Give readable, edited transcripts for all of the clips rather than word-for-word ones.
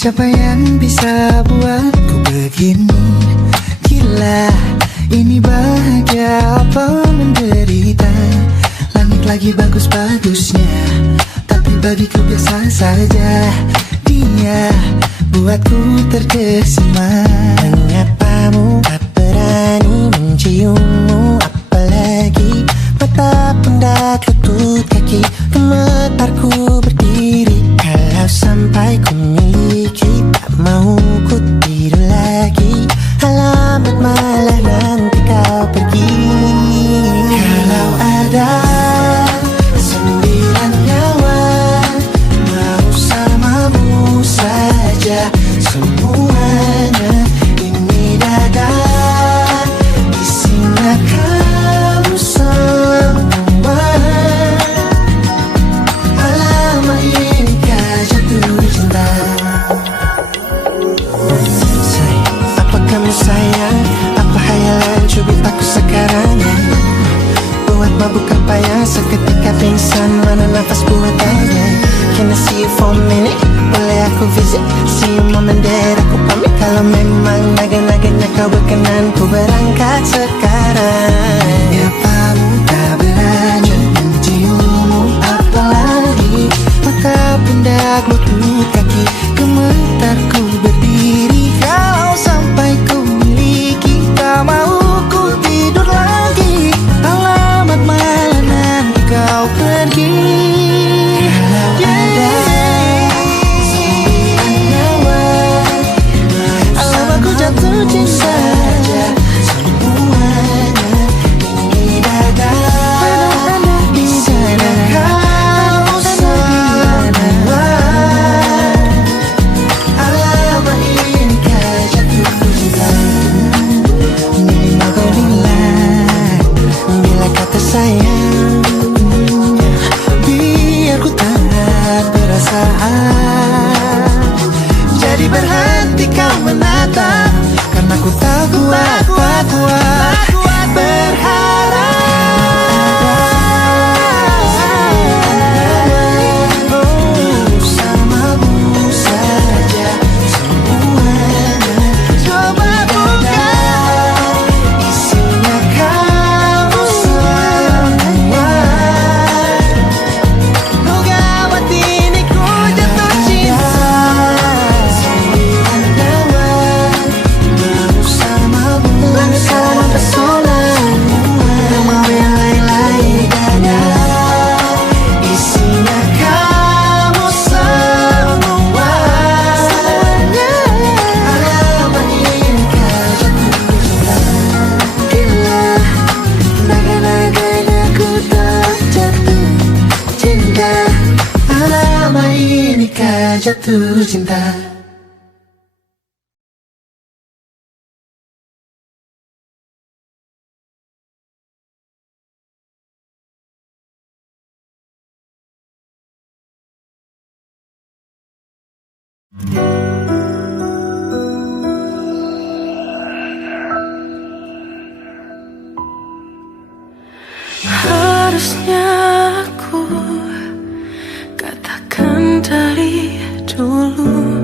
Siapa yang bisa buatku begini? Gila, ini bahagia apa menderita? Langit lagi bagus-bagusnya, tapi bagiku biasa saja. Dia buatku terkesima. Menyapamu, tak berani menciummu, apalagi mata pundak lutut kaki. Gemetarku berdiri kalau sampai ku miliki. Tak mau ku tidur lagi, alamat malah nanti kau pergi. Kalau ada 9 nyawa, mau samamu saja semuanya. Ini dada isinya kamu semua. Alamak inikah jatuh cinta. Apa kamu sayang? Apa hayalan cubit aku sekarang? Buat mabuk apa yang seketika pingsan? Mana nafas buatannya? Can I see you for a minute? Boleh aku visit? See you mom and dad, aku pamit. Kalau memang naga-naganya kau berkenan, ku berangkat sekarang. Menyapamu tak berani menciummu, apalagi mata pundak lutut kaki. Gemetarku berdiri kalau sampai ku miliki. Tak mau ku tidur lagi, alamat malah nanti kau pergi. Kalau ada 9 nyawa, alamak ku jatuh cinta semuanya. Ini dada di sana kamu semua. Alamak inikah jatuh cinta. Minimal kau bilang Bila kata sayang, biar ku tak perasaan. Jadi berhenti kau menatap, karena ku tak kuat berharap. Bersamamu saja semuanya. Coba buka, isinya kamu semua. Oh gawat ini ku jatuh cinta. 9 nyawa, bersamamu pesona. Tak mau yang lain-lain dada, isinya kamu semua. Alamat inikah jatuh cinta. Gila, naga-naganya ku tak jatuh cinta. Alamat inikah jatuh cinta. Harusnya aku katakan dari dulu,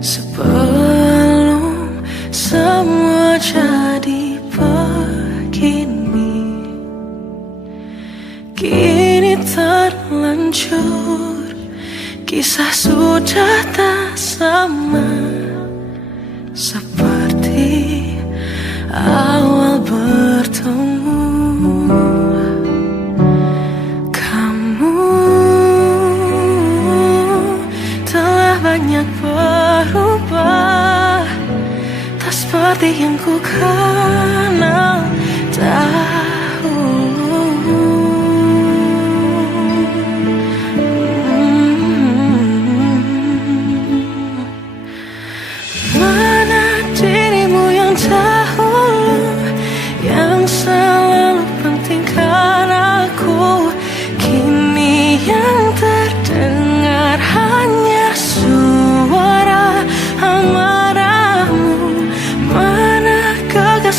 sebelum semua jadi begini. Kini terlanjur, kisah sudah tak sama seperti awal bertemu. Kamu telah banyak berubah, tak seperti yang ku kenal dahulu. Mana dirimu yang dahulu, yang selalu pentingkan aku. Kini yang terdengar hanya suara amarahmu. Mana kegagalan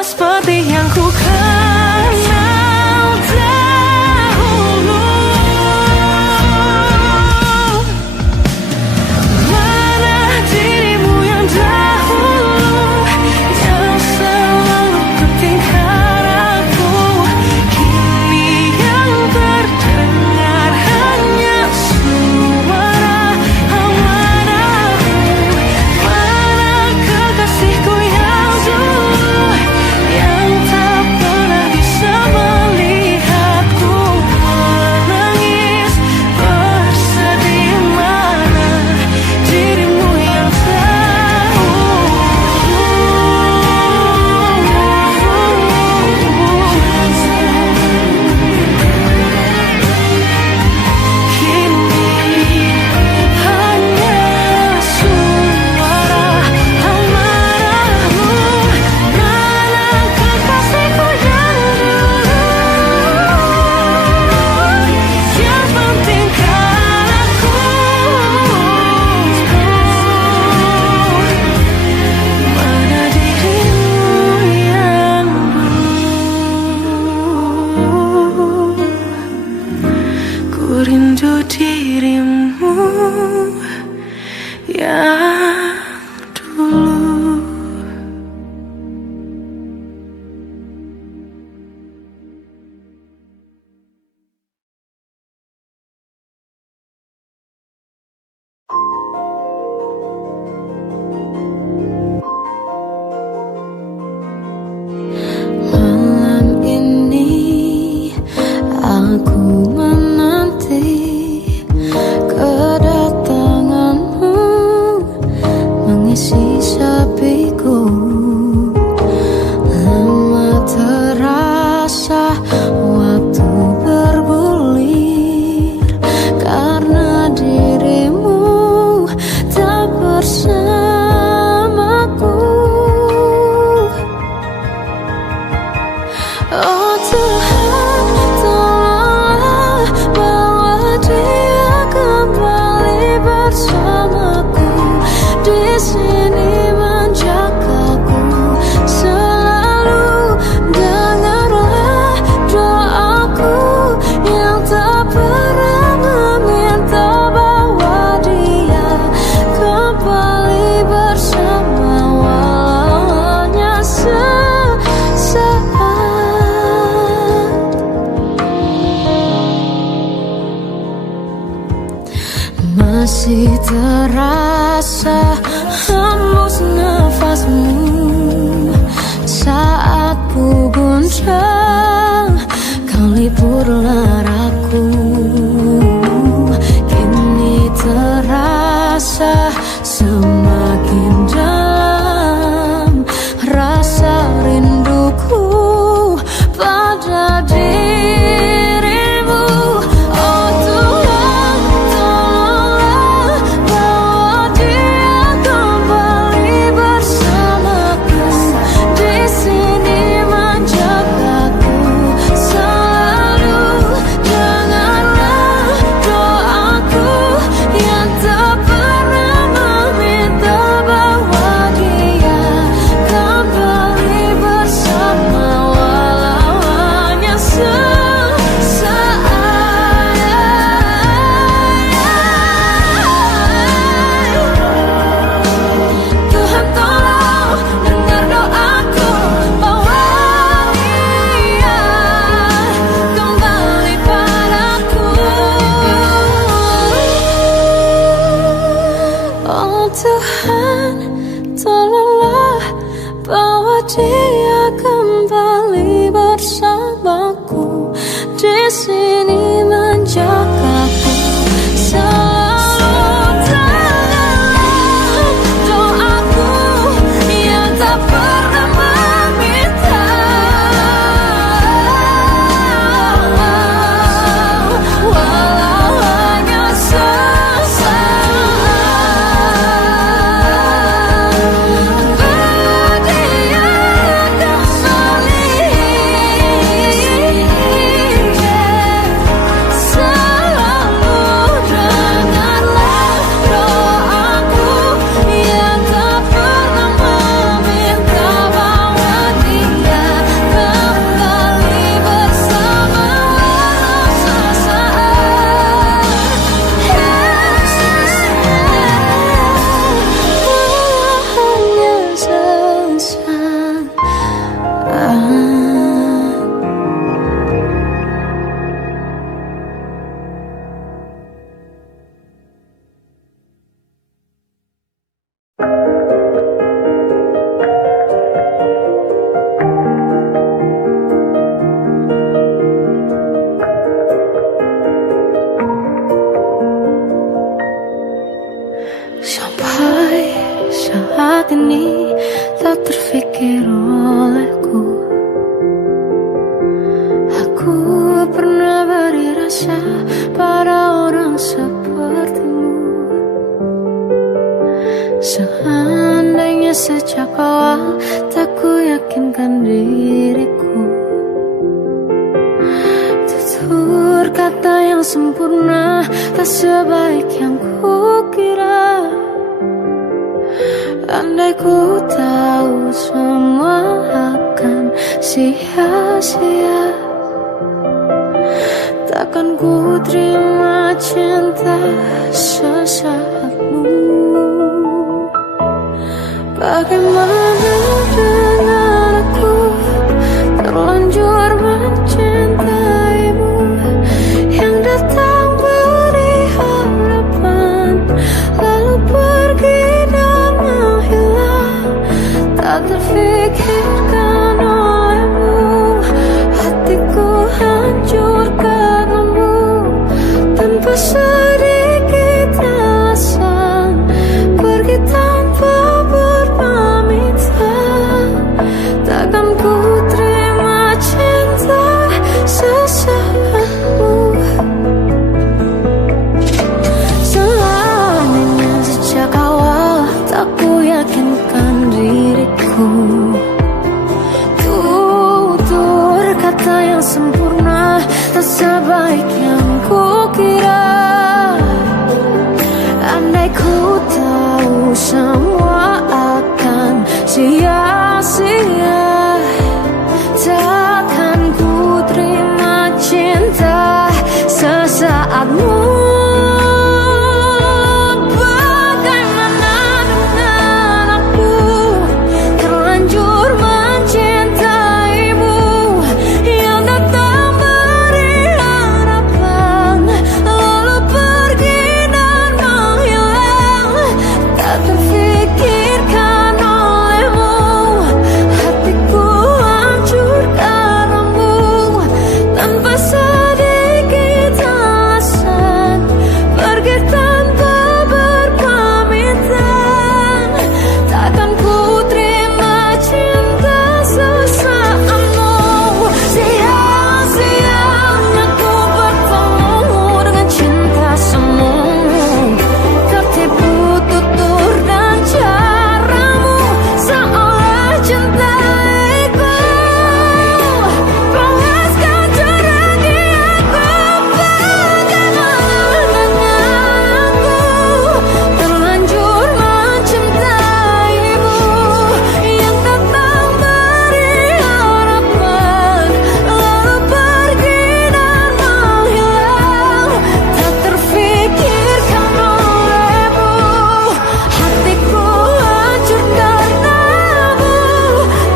tak seperti yang ku kenal dahulu. Mana dirimu yang dahulu, yang selalu pentingkan aku. Kini yang terdengar hanya suara amarahmu. Mana kekasihku yang dulu, yang tak pernah bisa melihatku menangis bersedih. Mana dirimu yang tahu. Kini hanya suara amarahmu. Mana kekasihku yang dulu, yang pentingkan aku. Mana dirimu yang dulu, ku rindu dirimu yang dulu. Malam ini aku menanti kedatanganmu, mengisi sepiku. Lama terasa waktu bergulir, karena dirimu tak bersamaku. Oh Tuhan, tolonglah bawa dia kembali bersamaku. Di sini menjagaku selalu. Dengarlah doaku yang tak pernah meminta, bawa dia kembali bersama, walau hanya sesaat. Masih terasa hembus nafasmu saat ku guncang, kau lipurlah raku. Kini terasa semakin dalam rasa rinduku pada dirimu. Oh Tuhan, tolonglah bawa dia kembali bersamaku. Di sini menjagaku selalu. Dengarlah doaku yang tak pernah meminta, bawa dia kembali bersama, walau hanya sesaat. Tuhan tolong dengar doaku, bawa dia kembali padaku. Oh Tuhan, tolonglah bawa dia kembali bersamaku. Di sini menjagaku selalu. Dengarlah doaku yang tak pernah meminta, walau hanya sesaat. Bawa dia kembali selalu. saat ini tak terfikir olehku. Aku pernah beri rasa pada orang sepertimu. Seandainya sejak awal tak ku yakinkan diriku, tutur kata yang sempurna tak sebaik yang ku kira. Andai ku tahu semua akan sia-sia, takkan ku terima cinta sesaatmu. Bagaimana dengan aku terlanjur mencintaimu, yang datang beri harapan lalu pergi dan menghilang. Tak terfikirkan olehmu, hatiku hancur karenamu. Tanpa sedikit alasan pergi tanpa berpamitan. Takkan ku terima cinta sesaatmu. Seandainya sejak awal tak ku yakinkan diriku, tutur kata yang sempurna tak sebaik yang ku kira. Andai ku tahu semua akan sia-sia, takkan ku terima cinta sesaatmu. Bagaimana dengan aku terlanjur mencintaimu, yang datang beri harapan lalu pergi dan menghilang. Tak terfikirkan olehmu, hatiku hancur karenamu. Tanpa sedikit alasan pergi tanpa berpamitan. Takkan ku terima cinta sesaatmu. Sia-sianya ku bertemu dengan cinta semu, tertipu tutur dan caramu seolah cintaiku. Panaskan ceragi aku. Bagaimana dengan aku terlanjur mencintaimu, yang datang beri harapan lalu pergi dan menghilang. Tak terfikirkan olehmu, hatiku hancur karenamu.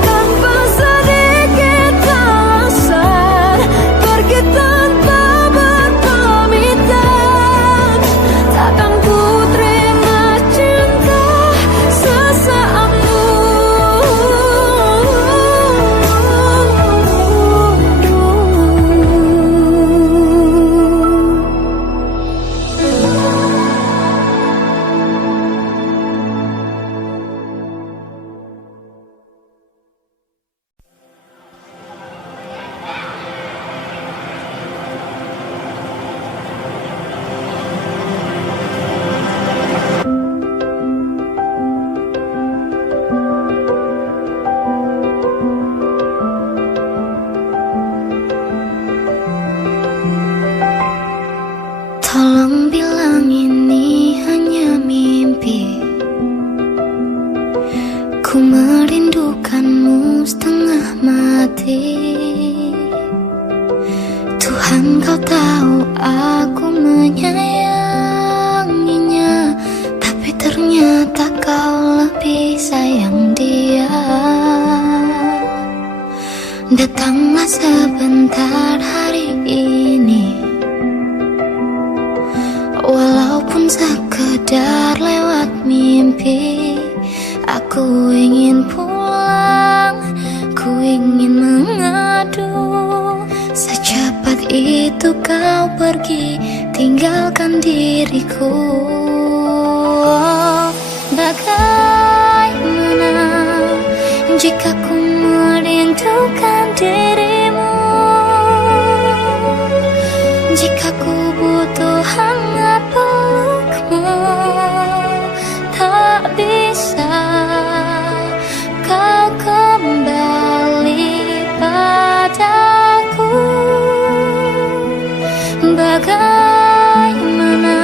Tanpa sedikit alasan pergi tanpa berpamitan. Takkan ku terima cinta sesaatmu. Tolong bilang ini hanya mimpi. Ku merindukanmu setengah mati. Tuhan, kau tahu aku menyayanginya, tapi ternyata kau lebih sayang dia. Datanglah sebentar hari ini, walaupun sekedar lewat mimpi. Aku ingin pulang, ku ingin mengadu. Secepat itu kau pergi, tinggalkan diriku. Bagaimana jika ku merindukan dirimu, jika ku butuh hangat pelukmu, tak bisa kau kembali padaku. Bagaimana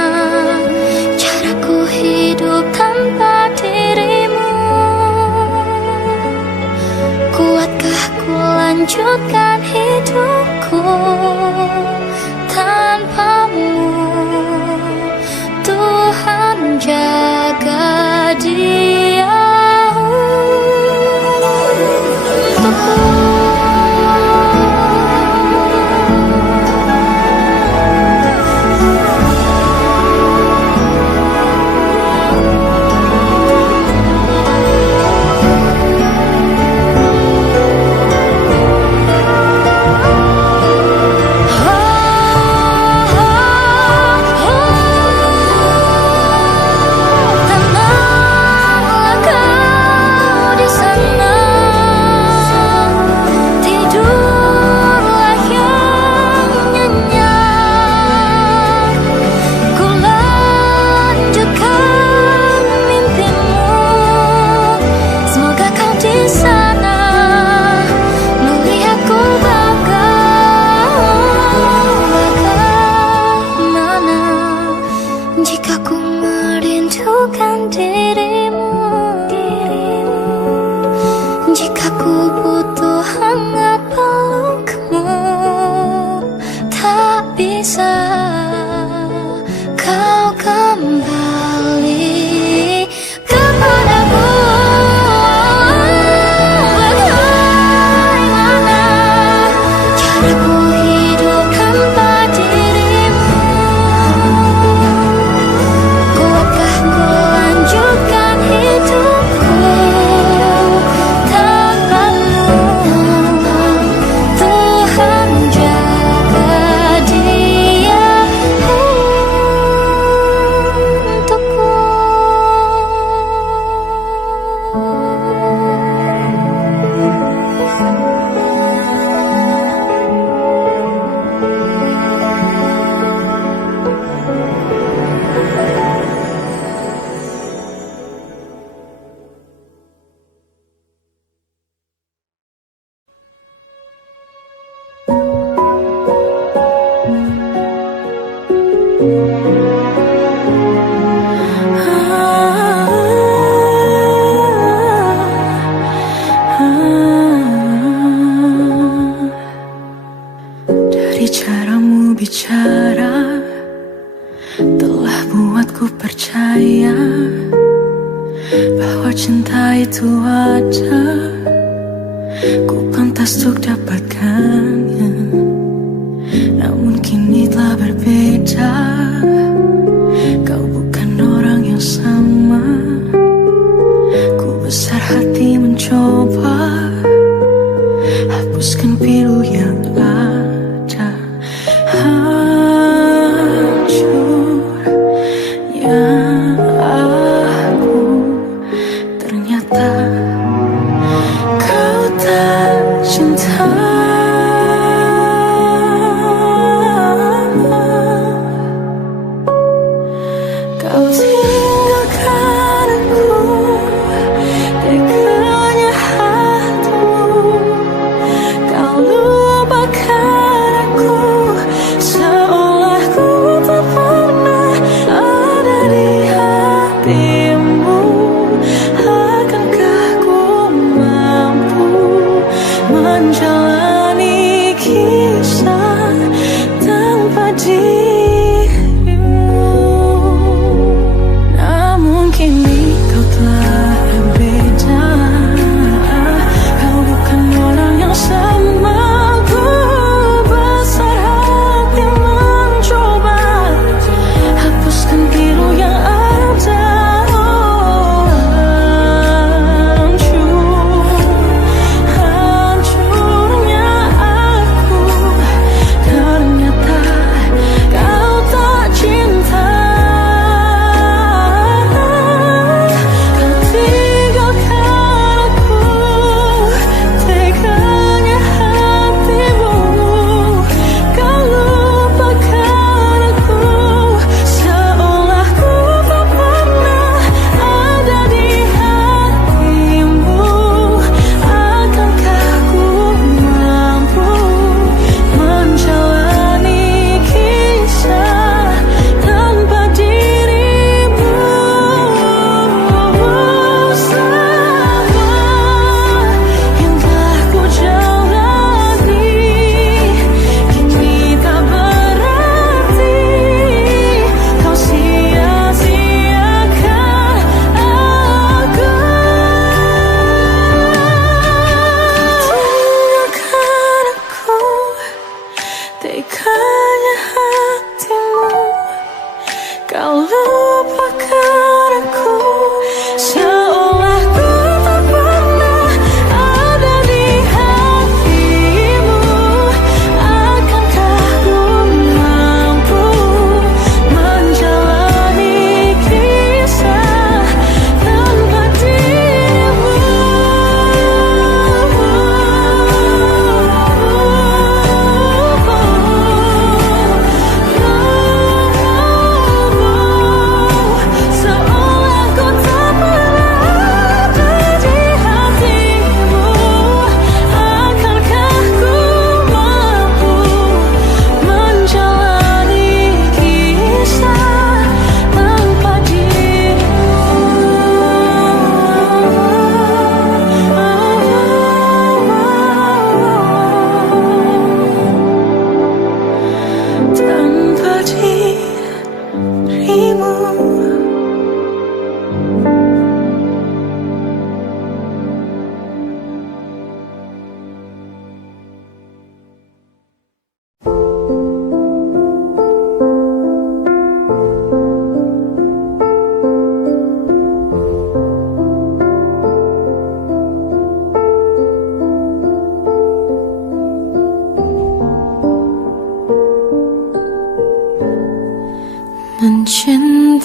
caraku hidup tanpa dirimu? Kuatkah ku lanjutkan hidupku tanpamu? Tuhan jaga dia untukku. Jika ku merindukan dirimu, jika ku butuh hangat pelukmu, tak bisa kau kembali kepadaku. Bagaimana caraku hidup tanpa dirimu? Kuatkah ku lanjutkan hidupku tanpamu? Tuhan jaga dia untukku. Dari caramu bicara telah buatku percaya bahwa cinta itu ada, ku pantas untuk dapatkannya. Namun kini telah berbeda, kau bukan orang yang sama. Ku besar hati mencoba hapuskan pilu yang ada. Hancurnya aku, ternyata kau tak cinta. Kau tinggalkan aku, teganya hatimu. Kau lupakan aku, seolah ku tak pernah ada di hatimu. Akankah ku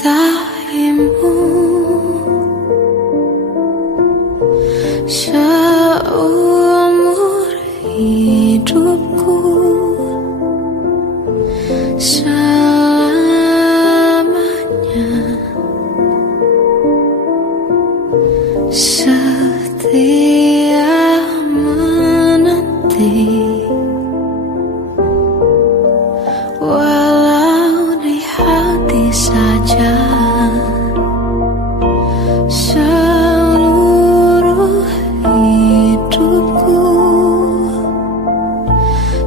mencintaimu seumur hidupku, selamanya setia menanti. Walau di hati saja seluruh hidupku,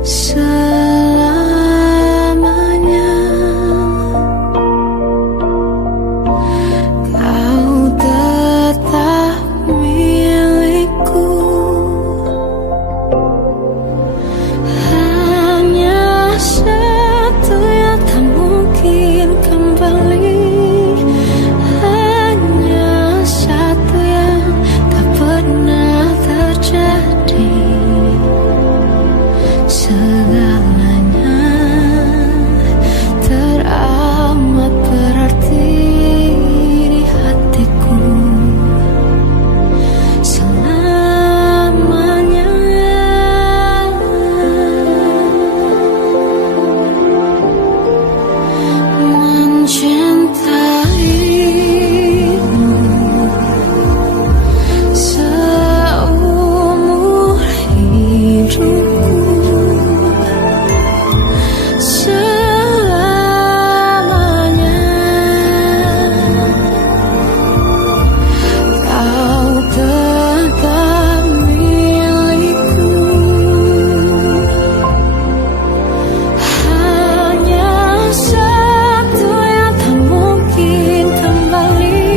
selamanya kau tetap milikku. Hanya satu yang tak mungkin kembali, hanya satu yang tak pernah terjadi. Segalanya teramat berarti di hatiku, selamanya. Mencintaimu seumur hidupku, selamanya kau tetap milikku. Hanya satu yang tak mungkin kembali,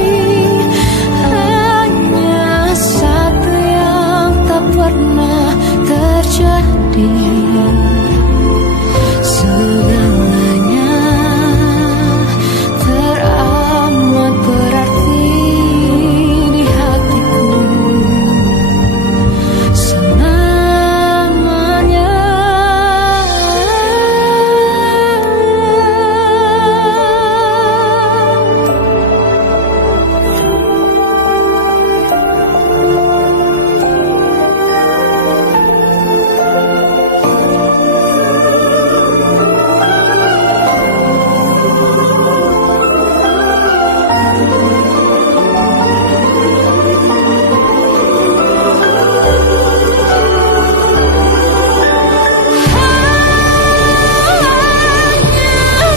hanya satu yang tak pernah terjadi. Segalanya teramat berarti di hatiku, selamanya.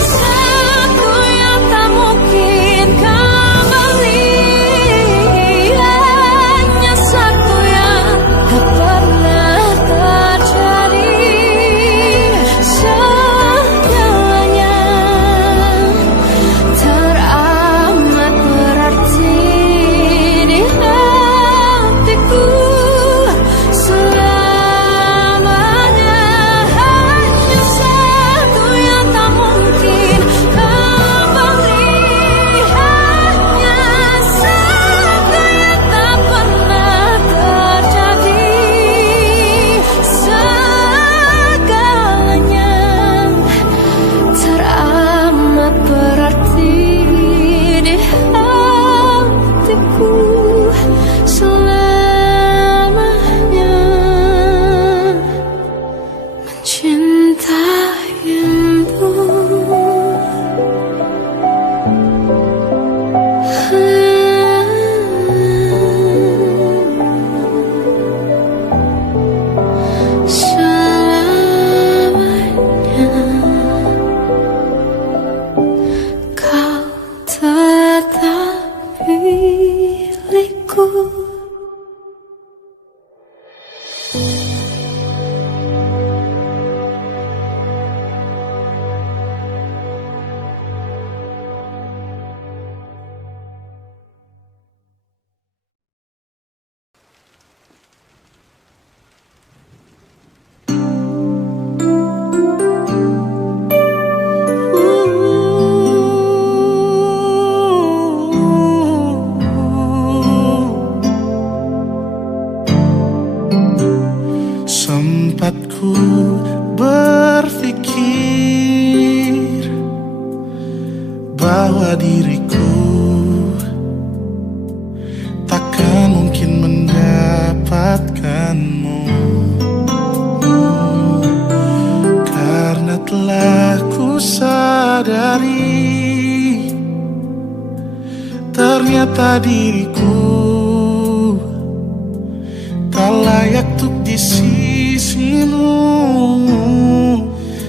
Satu yang tak mungkin kembali, hanya satu yang tak pernah terjadi. Segalanya teramat berarti di hatiku, selamanya. Hanya satu yang tak mungkin kembali, hanya satu yang tak pernah terjadi. Segalanya teramat berarti di hatiku, selamanya. Mencintaimu selamanya kau tetap milikku. bahwa diriku sadari ternyata diriku tak layak untuk di sisimu.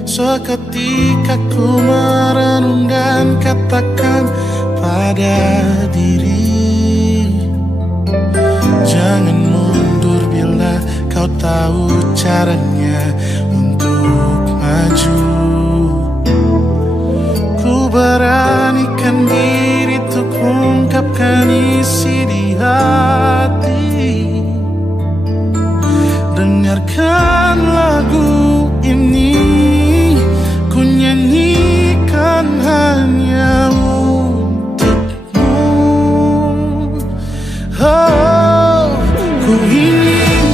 Seketika ku merenung dan katakan pada diri, jangan mundur bila kau tahu caranya untuk maju. Ku beranikan diri untuk ungkapkan isi di hati. Dengarkan lagu ini, ku nyanyikan hanya untukmu. Oh, ku ingin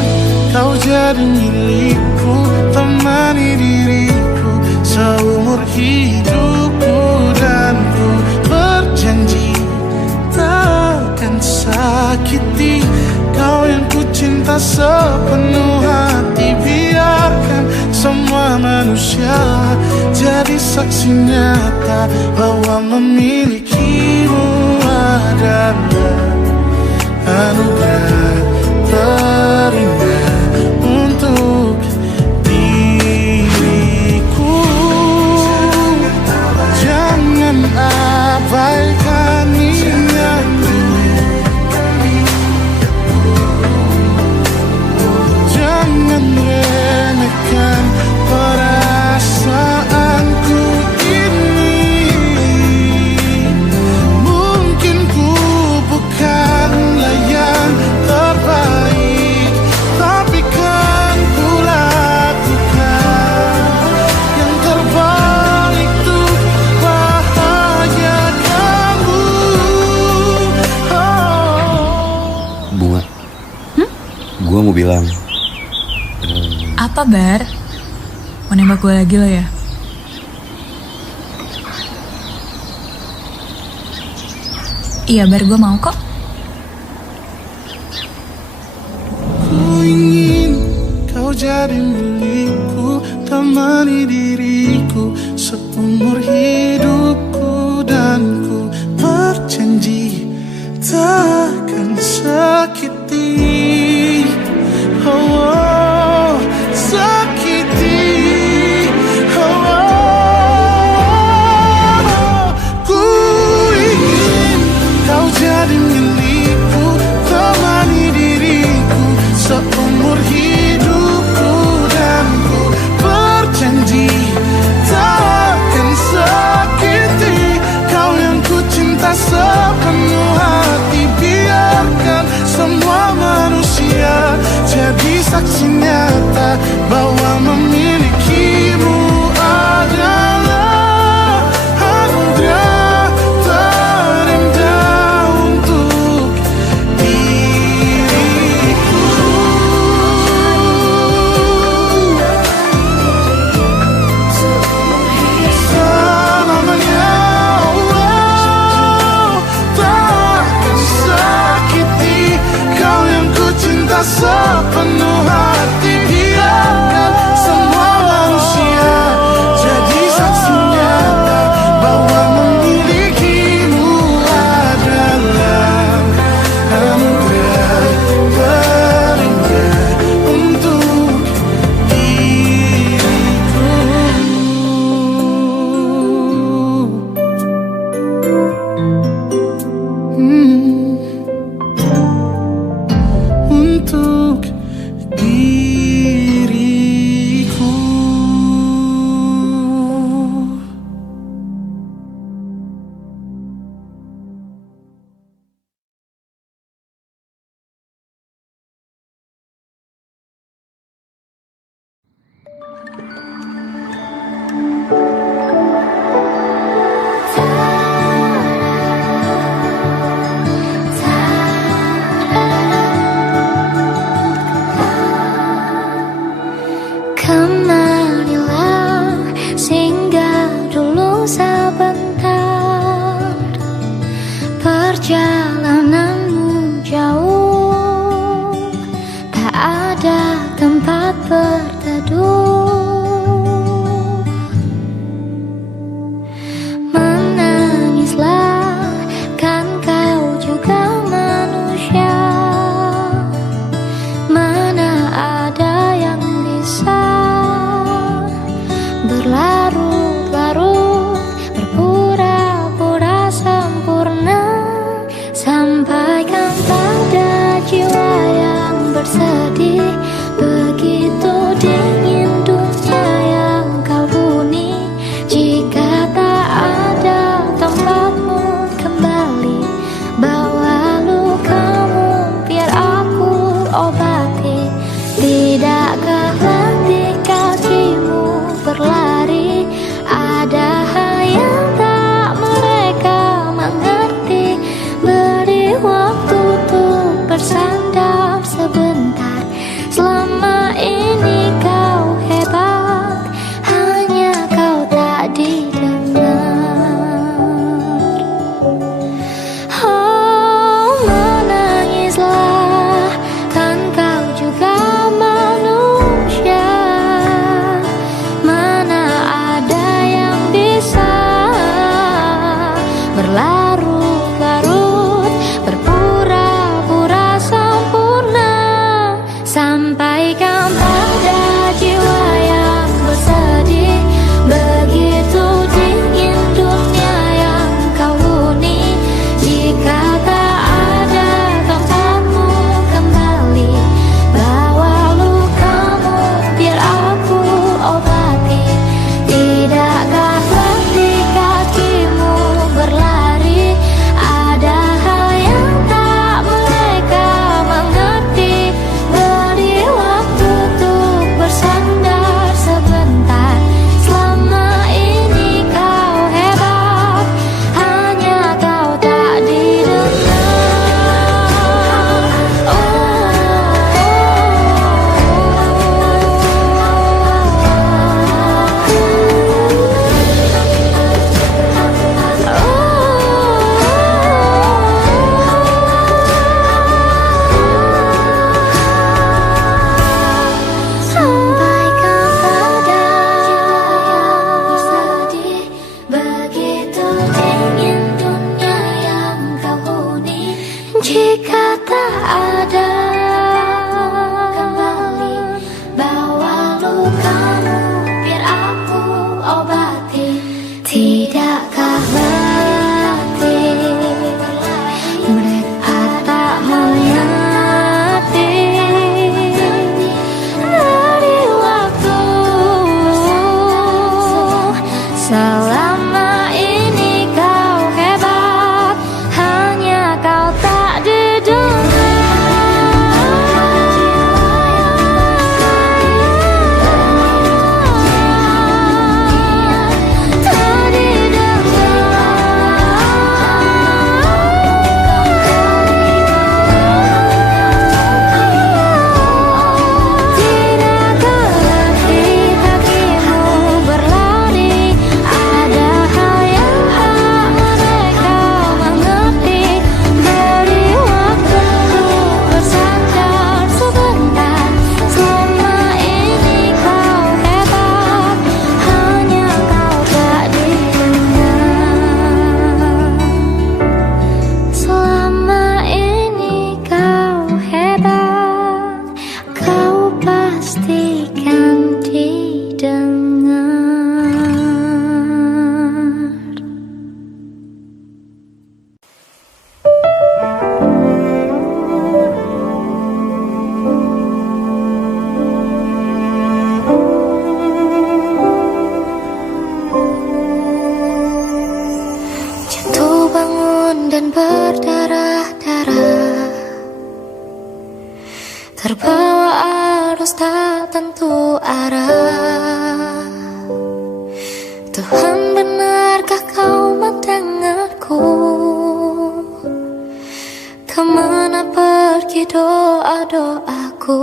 kau jadi milikku, temani diriku seumur hidupku. Dan ku berjanji takkan sakiti kau yang ku cinta sepenuh hati. Biarkan semua manusia jadi saksi nyata bahwa memilikimu adalah anugerah terindah untuk diriku. Jangan abaikan niatmu, jangan remehkan perasaanku ini. Mungkin ku bukanlah yang terbaik, tapi kan ku lakukan yang terbaik untuk bahagiakanmu. Bunga, gue mau bilang. Apa, Bar? Mau nembak gue lagi lo ya? Iya, Bar, gue mau kok. Ku ingin kau jadi milikku, temani diriku seumur hidupku. Dan ku berjanji takkan sakiti, oh, sakiti, oh. Ku ingin kau jadi milikku, temani diriku seumur hidupku. Dan ku berjanji takkan sakiti kau yang ku cinta sepenuh hati. Biarkan semua manusia jadi saksi nyata bahwa memilikimu adalah anugerah terindah untuk diriku. Selamanya, oh, takkan sakiti kau yang ku cinta sepenuh hati. Biarkan semua manusia jadi saksi nyata bahwa memilikimu adalah anugerah terindah untuk diriku. Untuk Sampaikan pada jiwa yang bersedih, begitu dingin dunia yang kau huni. Jika tak ada tempatmu kembali, bawa lukamu biar aku obati. Tidakkah letih kakimu berlari, ada hal yang tak mereka mengerti. Beri waktu untuk bersandar sebentar. Selama ini kau hebat, hanya kau tak didengar. Sampaikan pada jiwa yang bersedih, begitu dingin dunia yang kau huni. Jika tak ada kembali, bawa lukamu biar aku obati. Tidakkah letih mereka tak mengerti. Beri waktu, selama ini kau hebat, hanya kau tak didengar. Tak didengar. Tidakkah letih kakimu berlari, ada hal yang tak mereka mengerti. Beri waktu untuk bersandar sebentar. Selama ini kau hebat, hanya kau tak didengar. Selama ini kau hebat, kau pastikan didengar. Jatuh bangun dan berdarah-darah, terbawa arus tak tentu arah. Tuhan, benarkah kau mendengarku? Kemana pergi doa-doaku?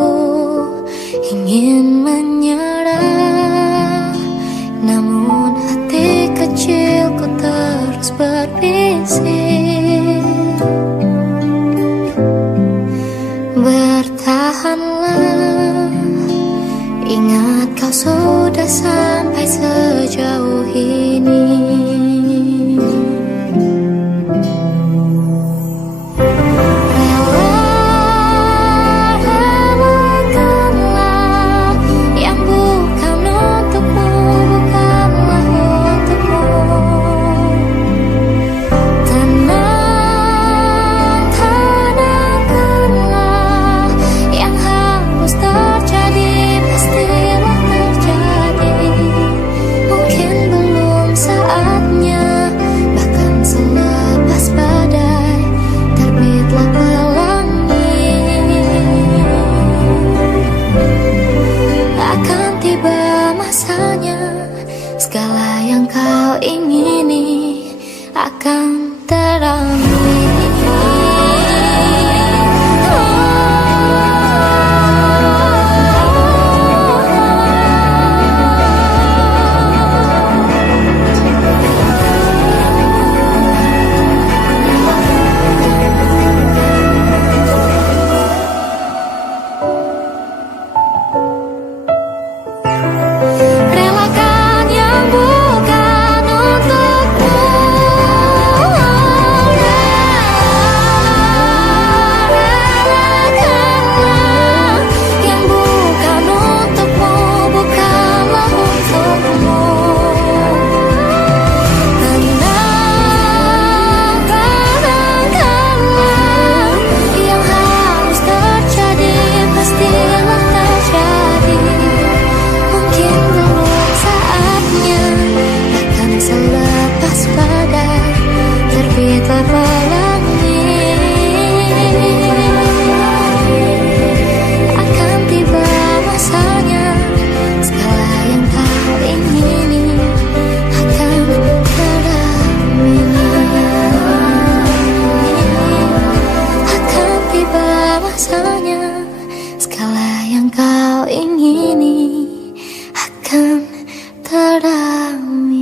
Ingin menyerah, namun hati kecilku terus berbisik. Bertahanlah, ingat kau sudah sampai sejauh ini. Relakanlah yang bukan untukmu, bukanlah untukmu. Tenangkanlah, yang harus terjadi pastilah terjadi. Mungkin belum saatnya, bahkan selepas badai terbitlah pelangi. Akan tiba masanya, segala yang kau ingini akan terangi. Relakan yang bukan ingini akan teramini.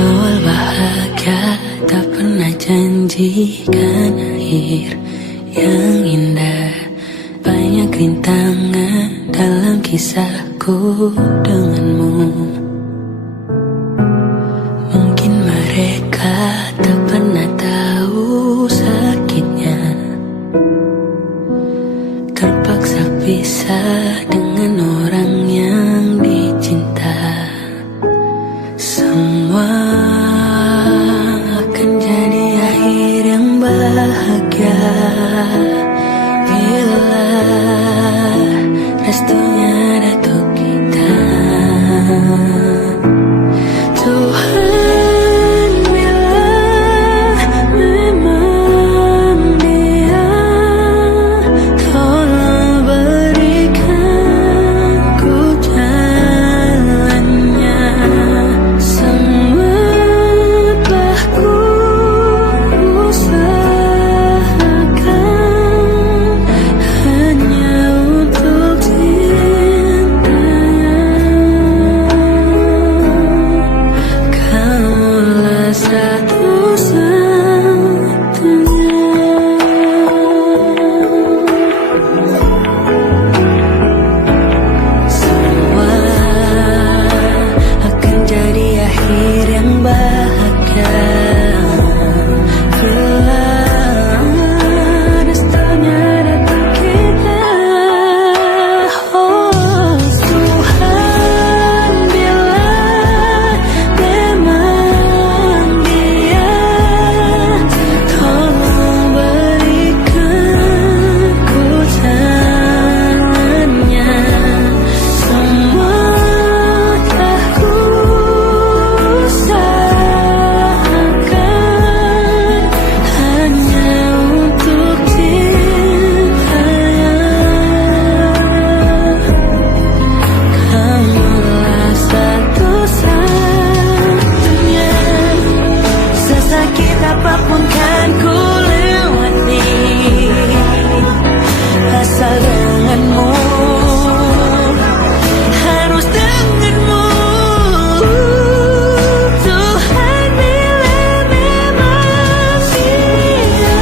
Awal bahagia tak pernah janjikan akhir yang indah. Banyak rintangan dalam kisahku denganmu. Mungkin mereka tak pernah tahu sakitnya terpaksa pisah dengan orang yang dicinta. Semua akan jadi akhir yang bahagia bila restunya datuk kita. Tuhan, bila memang dia, tolong berikan ku jalannya. Semua telah ku usahakan hanya untuk cintanya. Kaulah satu-satunya. Semua akan jadi akhir yang bahagia bila restunya datang kita. Oh Tuhan, bila memang dia, tolong berikan ku jalannya. Semua telah ku usahakan hanya untuk cintanya. Kaulah satu-satunya. Sesakit apapun kan ku lewati, asal denganmu, harus denganmu. Tuhan, bila memang dia,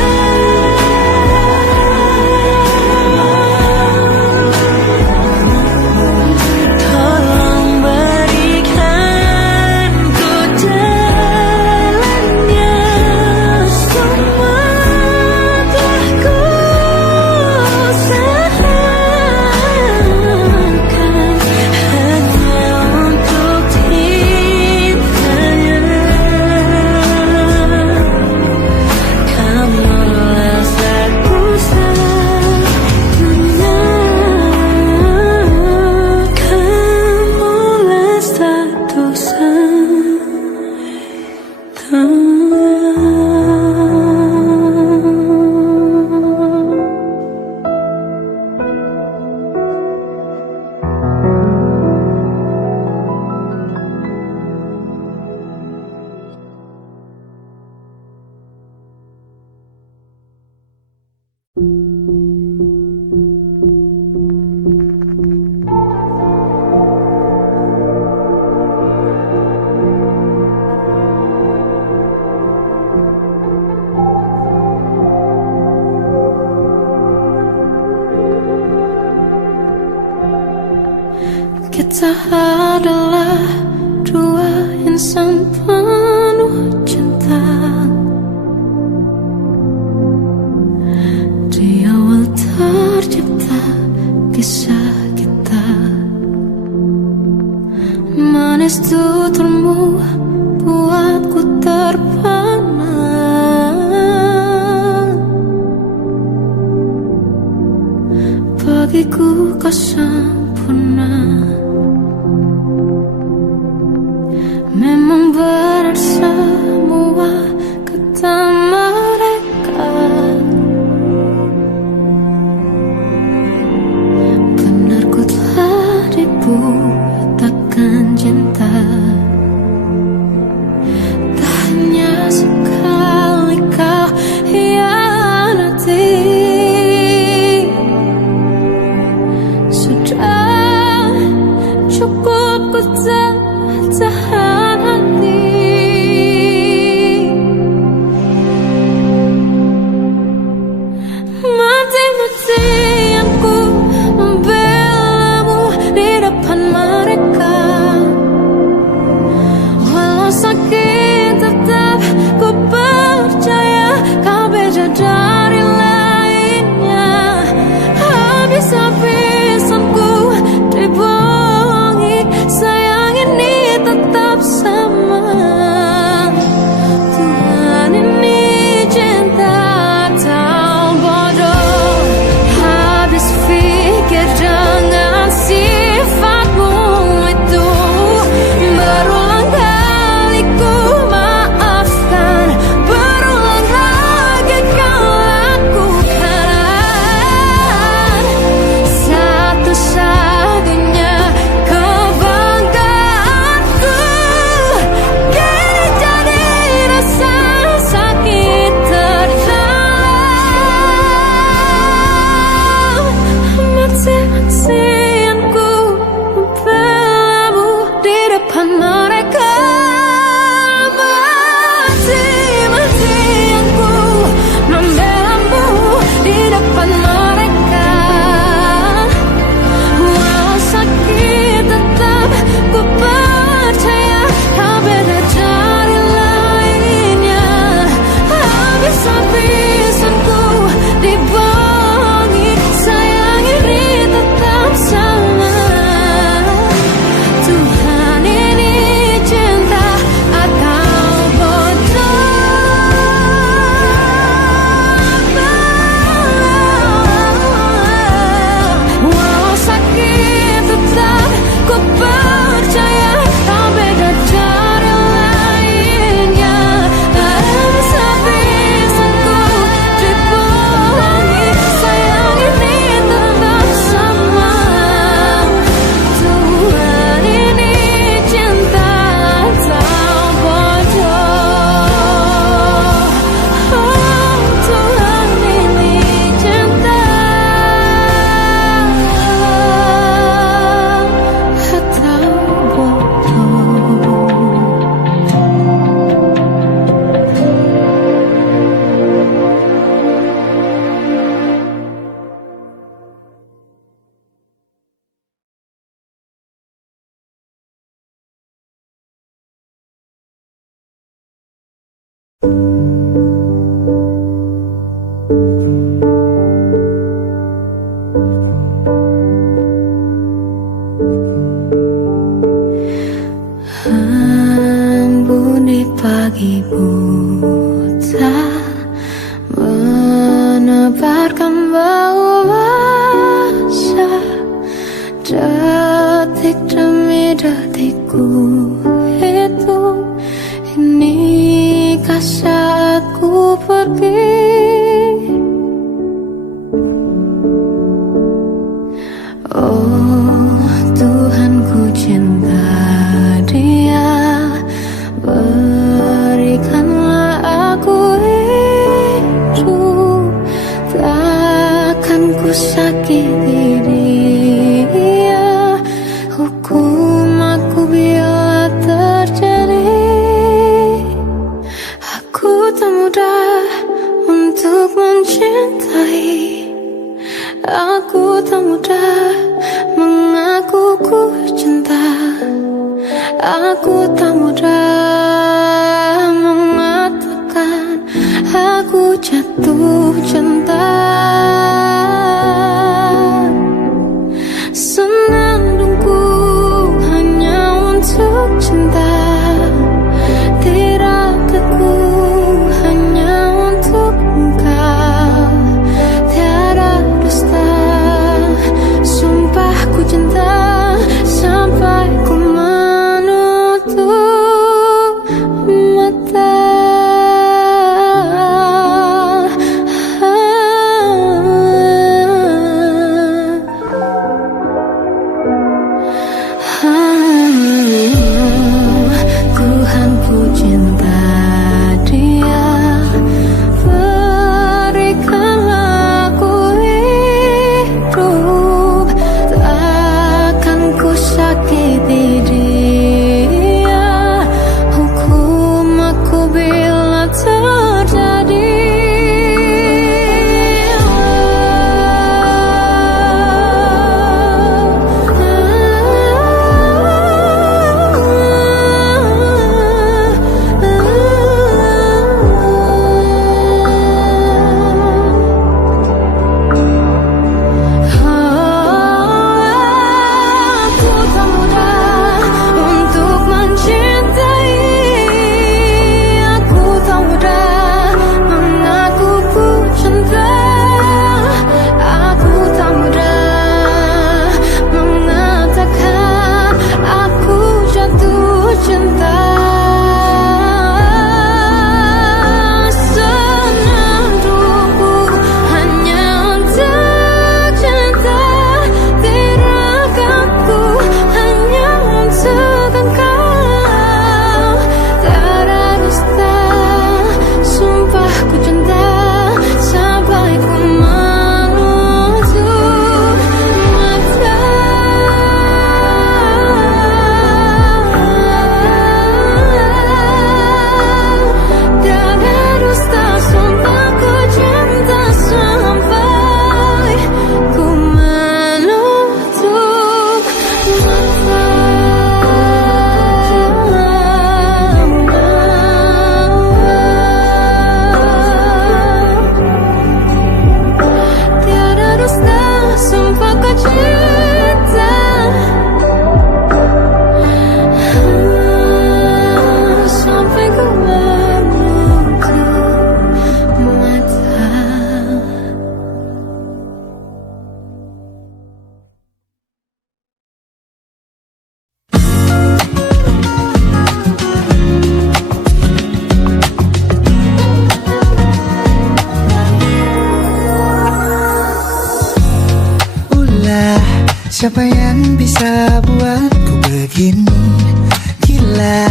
tolong berikan ku jalannya. Semua telah ku usahakan hanya untuk cintanya. Kaulah satu-satunya. Kaulah satu-satunya. Kita adalah dua insan penuh cinta. Di awal tercipta kisah kita. Manis tuturmu buatku aku terpana. Bagiku kau sempurna. Memang benar semua kata mereka. Benar ku telah dibutakan cinta. Tak hanya sekali kau hianati. Sudah cukup ku tahan hati. Mati-matian ku membelamu di depan mereka. Walau sakit tetap ku percaya kau beda dari lainnya. Habis-habisan ku dibohongi, sayang ini tetap sama. Tuhan ini cinta atau bodoh. Habis pikir dengan sifatmu itu. Berulang kali ku maafkan, berulang lagi kau lakukan. Satu-satunya kebanggaanku kini jadi rasa sakit terdalam. Mati-matian ku membelamu di depan mereka. Mati-matian ku membelamu di depan mereka. Walau sakit tetap ku percaya kau beda dari lainnya. Habis-habisan ku dibohongi, sayang ini tetap sama. Tuhan ini cinta atau bodoh. Walau sakit tetap ku percaya kau beda dari lainnya. Habis-habisan ku dibohongi, sayang ini tetap sama. Tuhan ini cinta atau bodoh. Oh, Tuhan ini cinta atau bodoh. Embun di pagi buta menebarkan bau basah. Detik demi detik ku hitung. Inikah saatku pergi? Oh Tuhan, ku cinta dia. Berikanlah aku hidup. Takkan ku sakiti dia. Hukum aku bila terjadi. Aku tak mudah untuk mencintai. Aku tak mudah mengaku ku cinta. Aku tak mudah mengatakan aku jatuh cinta. Senandungku hanya untuk cinta. Tidak Siapa yang bisa buatku begini? Gila,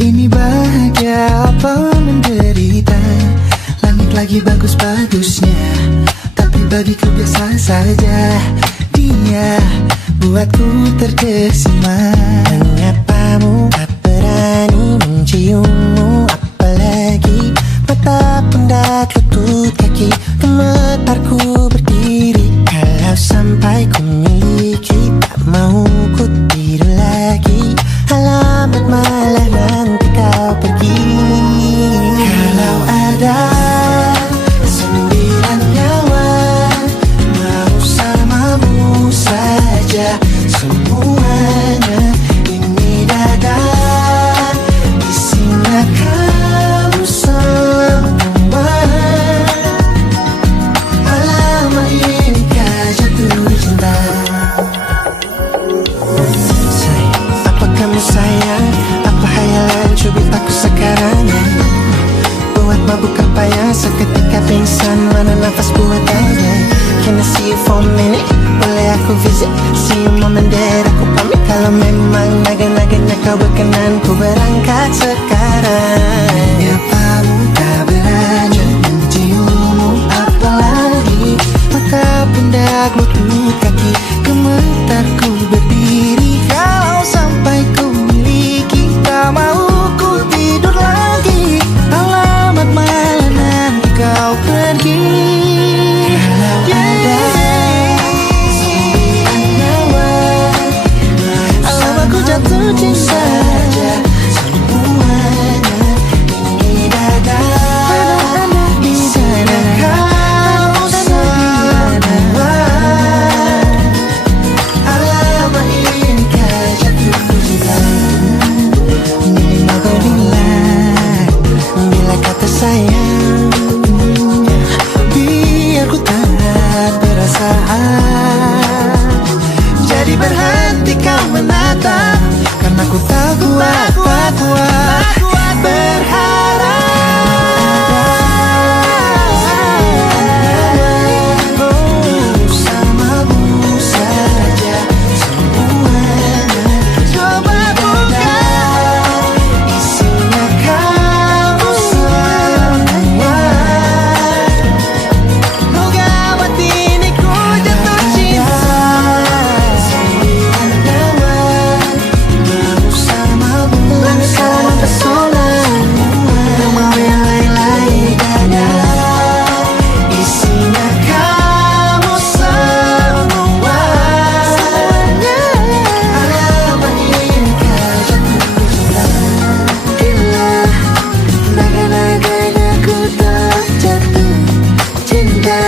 ini bahagia apa menderita? Langit lagi bagus-bagusnya, tapi bagiku biasa saja. Dia buatku terkesima. Mengapamu tak berani menciummu? Apalagi mata pundak lutut kaki, gemetarku berdiri. Kalau sampai ku miliki, tak mau ku tidur lagi. Alamat malah nanti kau pergi. Kalau ada 9 nyawa, mau samamu saja semuanya. Ini dada isinya kamu semua. Alamak ini kah jatuh cinta. Apa kamu sayang? Apa hayalan cubit aku sekarang? Buat mabuk apa ya? Seketika pingsan, mana nafas buat aja. Can I see you for a minute? Boleh aku visit? See you mom and dad, aku pamit. Kalau memang naga-naganya kau berkenan, ku berangkat sekarang. Mengapamu tak berani menciummu? Apalagi mata pundak lutut kaki, gemetarku berdiri. Kalau sampai ku miliki, tak mau ku tidur lagi. Alamat malah nanti kau pergi. Kalau ada 9 nyawa, alamat ku jatuh cinta. Semuanya ini dada isinya kau semua. Alamat ini kah jatuh cinta. Minimal kau bilang bila kata sayang, biar ku tak perasaan. Jadi berhenti kau menatap, karena ku tak kuat berharap. Bersamamu saja semuanya. Coba buka, isinya kamu semua. Moga hati ini ku jatuh cinta. 9 nyawa, bersamamu pesona. Tak mau yang lain-lain dada, isinya kamu semua. Alamat ini kah jatuh cinta. Gila, naga-naganya ku tak jatuh cinta.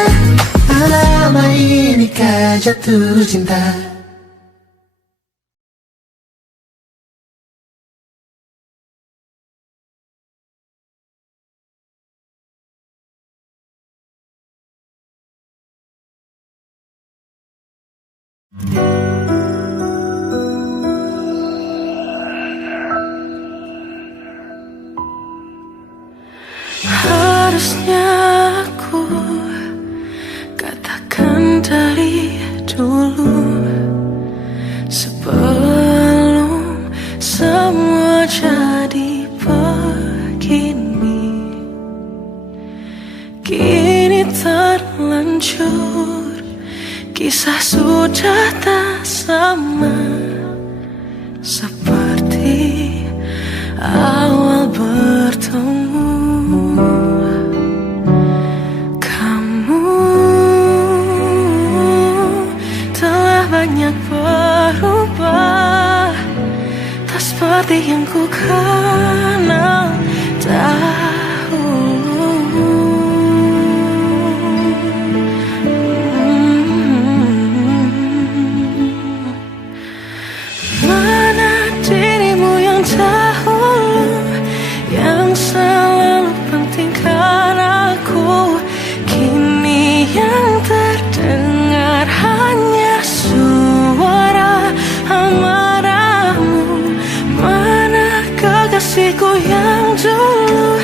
Alamat ini kah jatuh cinta. Harusnya aku katakan dari dulu, sebelum semua jadi begini. Kini terlanjur, kisah sudah tak sama seperti awal bertemu. Kamu telah banyak berubah, tak seperti yang ku kenal dahulu. Mana dirimu yang dahulu, yang selalu pentingkan aku. Kini yang terdengar hanya suara amarahmu. Mana kekasihku yang dulu,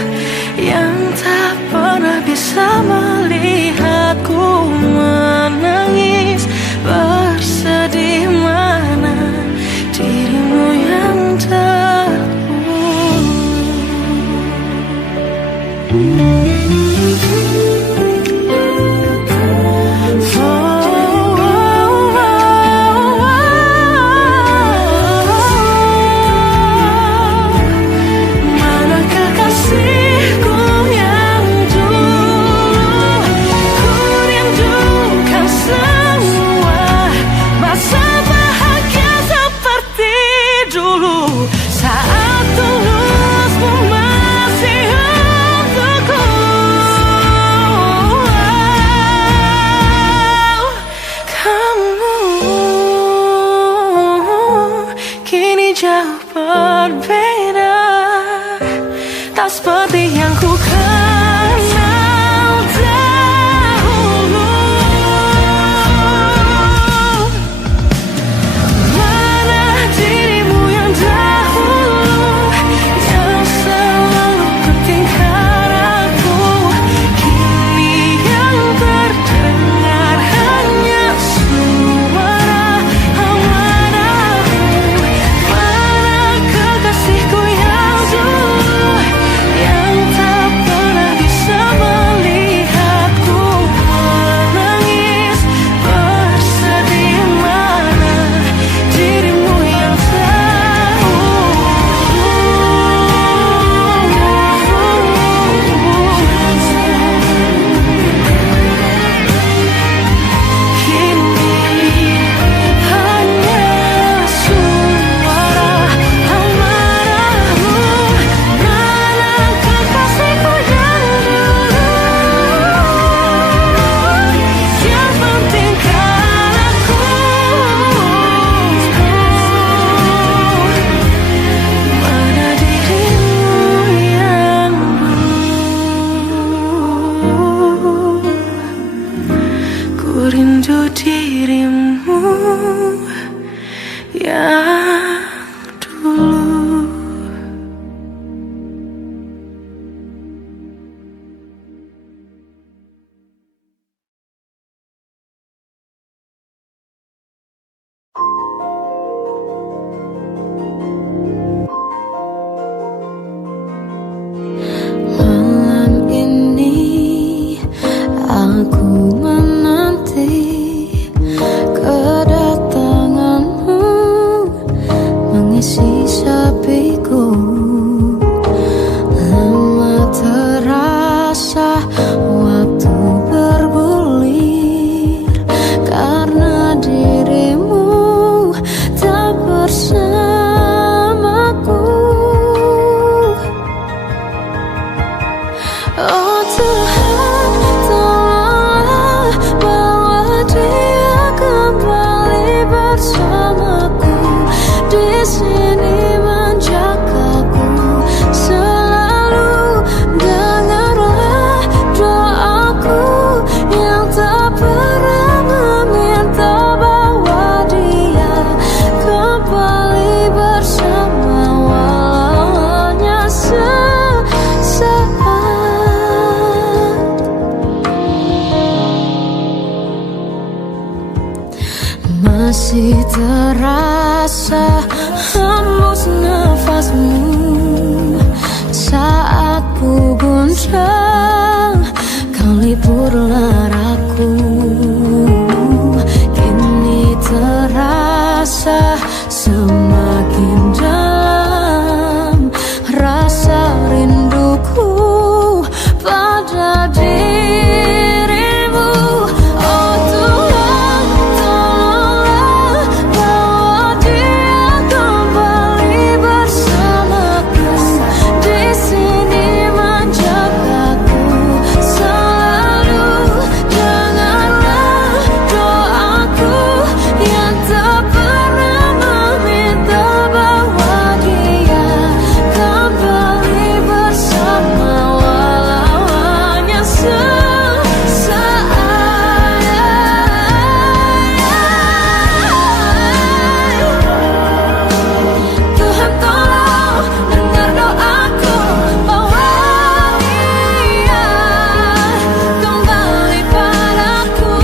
yang tak pernah bisa melihatku menangis bersedih. Jauh berbeda, tak seperti yang ku kenal dahulu. Mana dirimu yang dahulu, yang selalu pentingkan aku. Kini yang terdengar hanya suara amarahmu. Kekasihku yang dulu, yang tak pernah bisa melihatku menangis bersedih. Mana dirimu yang tahu. Kini hanya suara amarahmu. Mana kekasihku yang dulu, yang pentingkan aku. Mana dirimu yang dulu, ku rindu dirimu yang dulu. Malam ini aku menanti kedatanganmu, mengisi sepiku. Lama terasa waktu bergulir, karena dirimu tak bersamaku. Oh Tuhan, tolonglah bawa dia kembali bersamaku. Di sini menjagaku selalu. Dengarlah doaku yang tak pernah meminta, bawa dia kembali bersama, walau hanya sesaat. Masih terasa hembus nafasmu saat ku guncang, kau liburlah raku. Kini terasa semakin dalam rasa rinduku pada dirimu. Oh Tuhan, tolonglah bawa dia kembali bersamaku. Di sini menjagaku selalu. Dengarlah doaku yang tak pernah meminta, bawa dia kembali bersama, walau hanya sesaat. Tuhan tolong dengar doaku, bawa dia kembali padaku.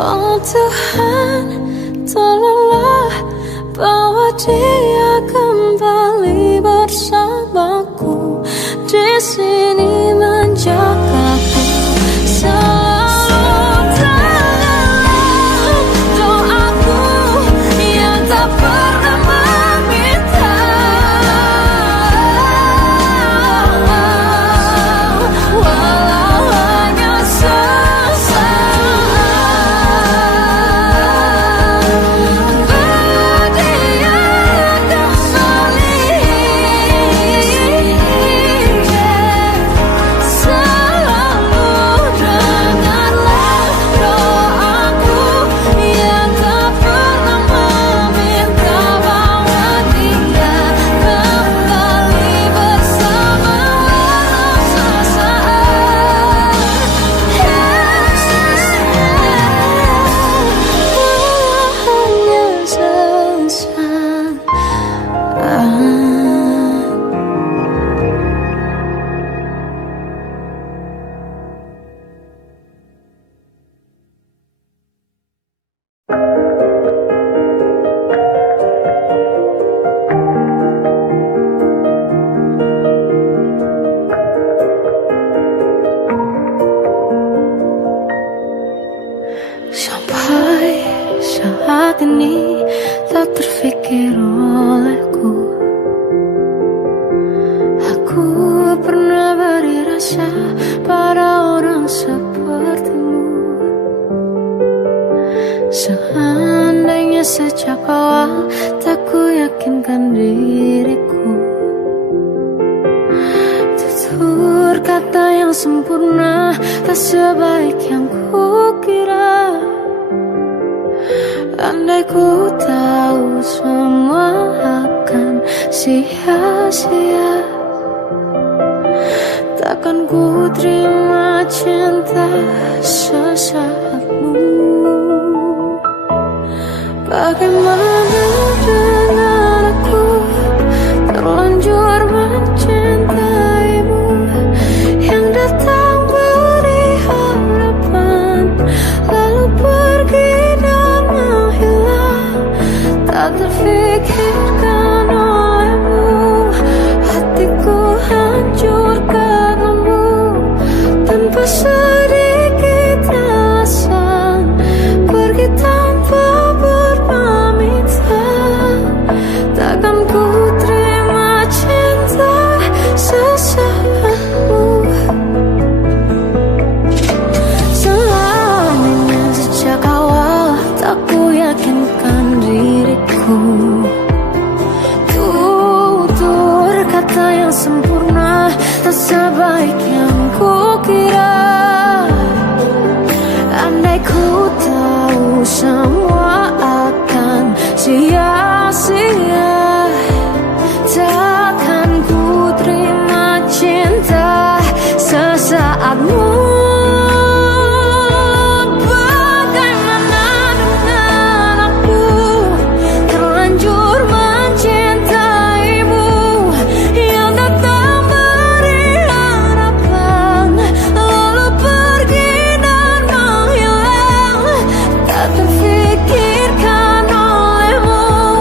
Oh Tuhan, tolonglah bawa dia kembali bersama. bersamaku di sini menjagaku selalu dalam doaku yang tak pernah meminta walau hanya sesaat berdia kembali selalu dengarlah doaku yang tak pernah meminta bahwa dia kembali bersama walau sesaat hanya sesaat. Sampai saat ini tak terfikir olehku aku pernah beri rasa pada orang sepertimu. Seandainya sejak awal tak ku yakinkan diriku, tutur kata yang sempurna tak sebaik yang ku kira. Andai ku tahu semua akan sia-sia, takkan ku terima cinta sesaatmu. Bagaimana dengan aku terlanjur mencintaimu yang datang beri harapan lalu pergi dan menghilang, tak terfikirkan olehmu. Hatiku hancur karenamu tanpa sedikit alasan, pergi tanpa berpamitan. Takkan ku terima cinta sesaatmu. Seandainya sejak awal tak ku yakinkan diriku, tutur kata yang sempurna tak sebaik yang ku kira. Andai ku tahu semua akan sia-sia, takkan ku terima cinta sesaatmu. Bagaimana dengan aku terlanjur mencintaimu yang datang beri harapan lalu pergi dan menghilang, tak terfikirkan olehmu.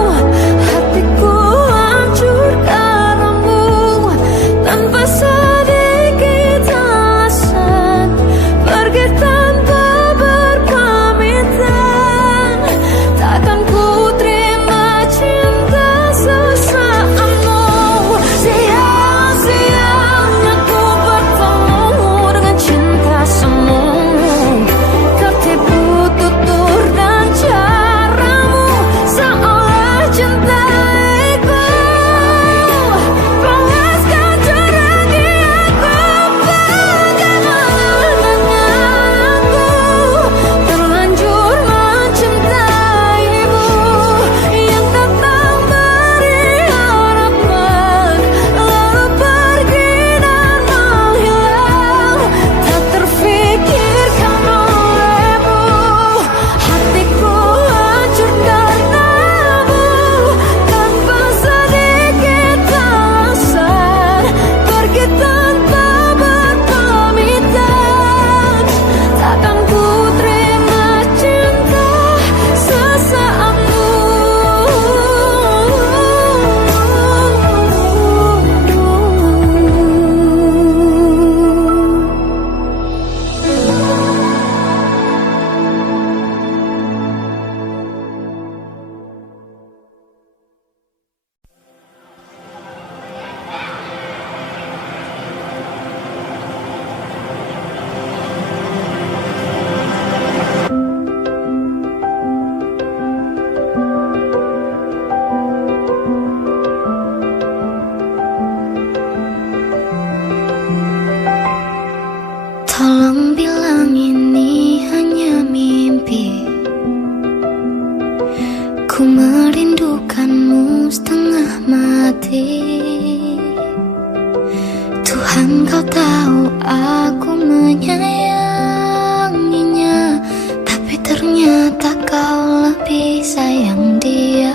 Kau tahu aku menyayanginya, tapi ternyata kau lebih sayang dia.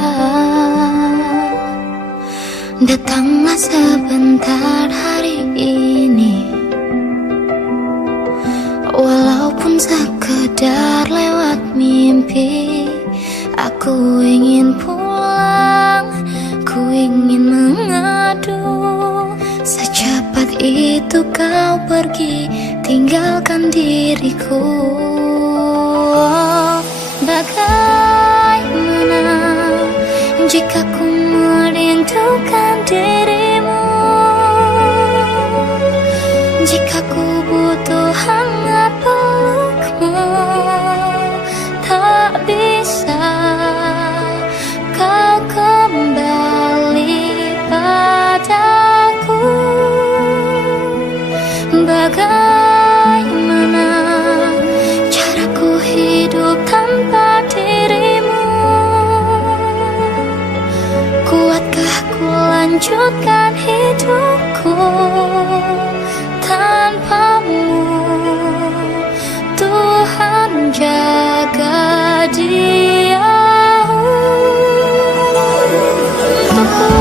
Datanglah sebentar hari ini, walaupun sekedar lewat mimpi. Aku ingin pulang, ku ingin mengadu. Secepat itu kau pergi, tinggalkan diriku. Bagaimana jika ku merindukan dirimu, jika ku butuh hangat pelukmu, tak bisa kau kembali padaku. Bagaimana caraku hidup tanpa dirimu? Kuatkah ku lanjutkan hidupku tanpamu? Tuhan jaga dia untukku.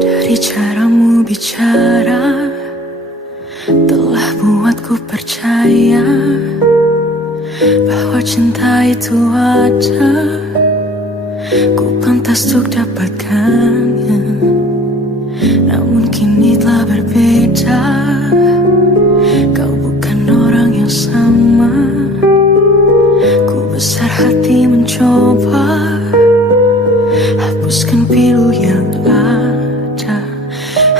Dari caramu bicara telah buatku percaya bahwa cinta itu ada, ku pantas untuk dapatkannya. Namun kini telah berbeda, kau bukan orang yang sama. Ku besar hati mencoba hapuskan pilu yang ada.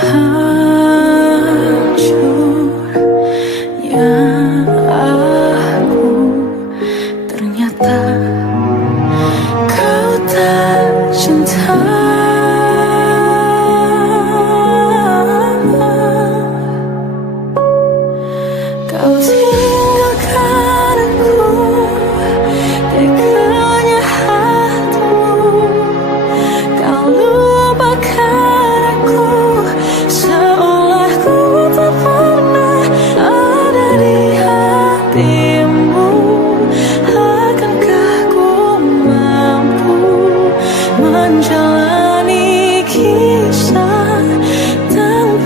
Hancurnya aku, ternyata kau tak cinta. Kau tinggalkan aku, teganya hatimu. Kau lupakan aku, seolah ku tak pernah ada di hatimu. Akankah ku mampu menjalani kisah tanpa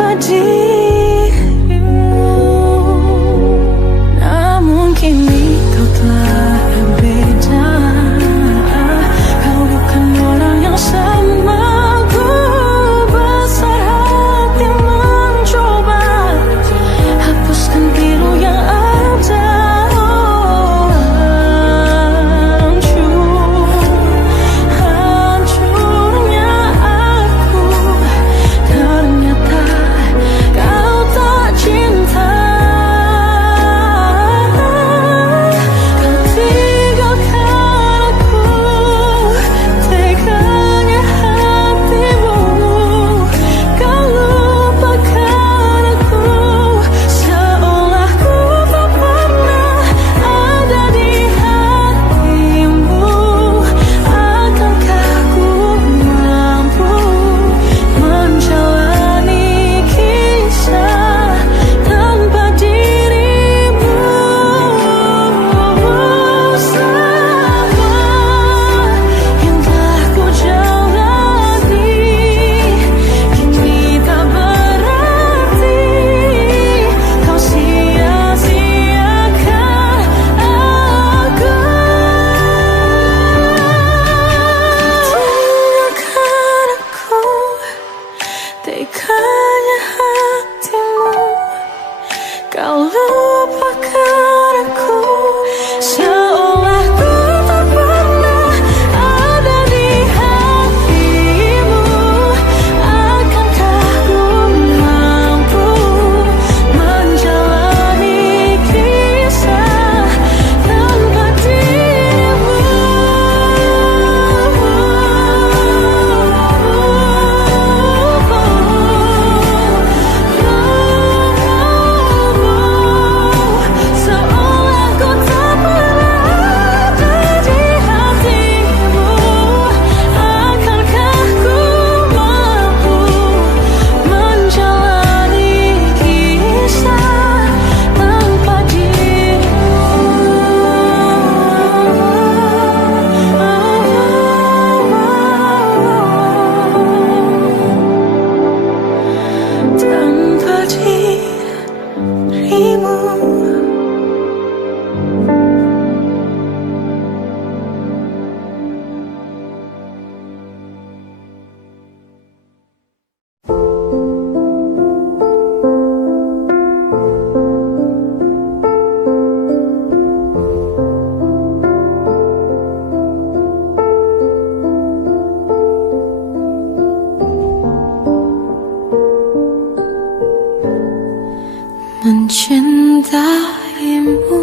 mencintaimu